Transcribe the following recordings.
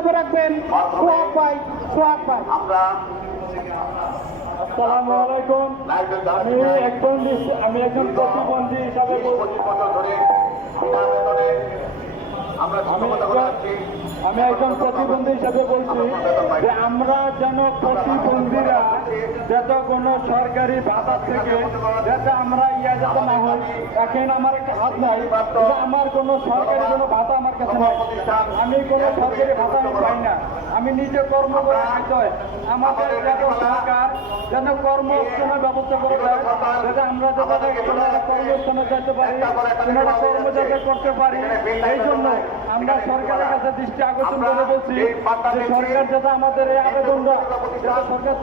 বক্তব্য রাখবেন সোহাগ ভাই। আমরা আসসালামু আলাইকুম। আমি একজন প্রতিবন্ধী হিসাবে বলছি। আমি একজন প্রতিবন্ধী হিসাবে বলছি যে আমরা যেন প্রতিবন্ধীরা যাতে কোনো সরকারি ভাতা থেকে যাতে আমরা যাতে না হই। এখন আমার একটা হাত নাই, আমার কোনো সরকারি কোনো ভাতা আমার কাছে নাই, আমি কোনো সরকারি ভাতা আমি পাই না, আমি নিজে কর্ম করে খাইতে হয়। আমাদের যাতে সরকার যেন কর্মস্থানের ব্যবস্থা করে দেয়, যাতে আমরা যাতে কোনো একটা কর্মস্থানে যেতে পারি, কোনো একটা কর্ম যাতে করতে পারি। এই জন্য আমরা সরকারের কাছে দৃষ্টি আকর্ষণ করে বলছি যে সরকার যাতে আমাদের এই আবেদনটা যাতে সরকার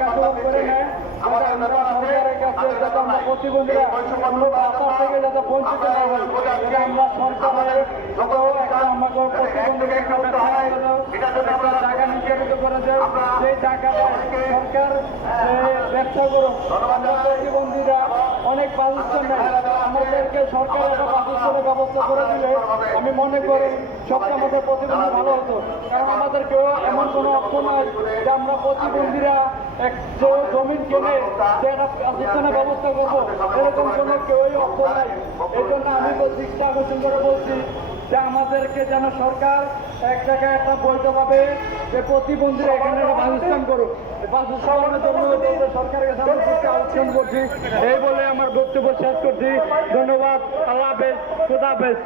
কার্যকর করে নেয়, যাতে আমরা সরকারের কাছে যাতে আমরা প্রতিবন্ধীরা কোনো ভাতা থেকে যাতে বঞ্চিত না হই, যাতে আমরা সরকারের আমাকে প্রতিবন্ধীদের একটা টাকা নির্ধারিত করে দেয়, সেই টাকাটা সরকার ব্যবসা করুন। আমরা প্রতিবন্ধীরা অনেক বাসস্থান নেই, আমাদেরকে সরকার একটা বাসস্থানের ব্যবস্থা করে দিলে আমি মনে করি সবচেয়ে আমাদের প্রতিবন্ধী ভালো হতো। কারণ আমাদেরকেও এমন কোনো অপশন নাই যে আমরা প্রতিবন্ধীরা এক যে জমিন কিনে যে একটা বাসস্থানের ব্যবস্থা করবো, এরকম কোনো কেউই অপশন নাই। এই জন্য আমি দৃষ্টি আকর্ষণ করে বলছি যে আমাদেরকে যেন সরকার এক জায়গায় একটা বৈধভাবে যে প্রতিবন্ধীরা এখানে একটা বাসস্থান করুক, বাসস্থানের জন্য সরকারের কাছে আমি দৃষ্টি আকর্ষণ করছি। এই বলে আমার বক্তব্য শেষ করছি। ধন্যবাদ। আল্লাহ হাফেজ। খোদা হাফেজ।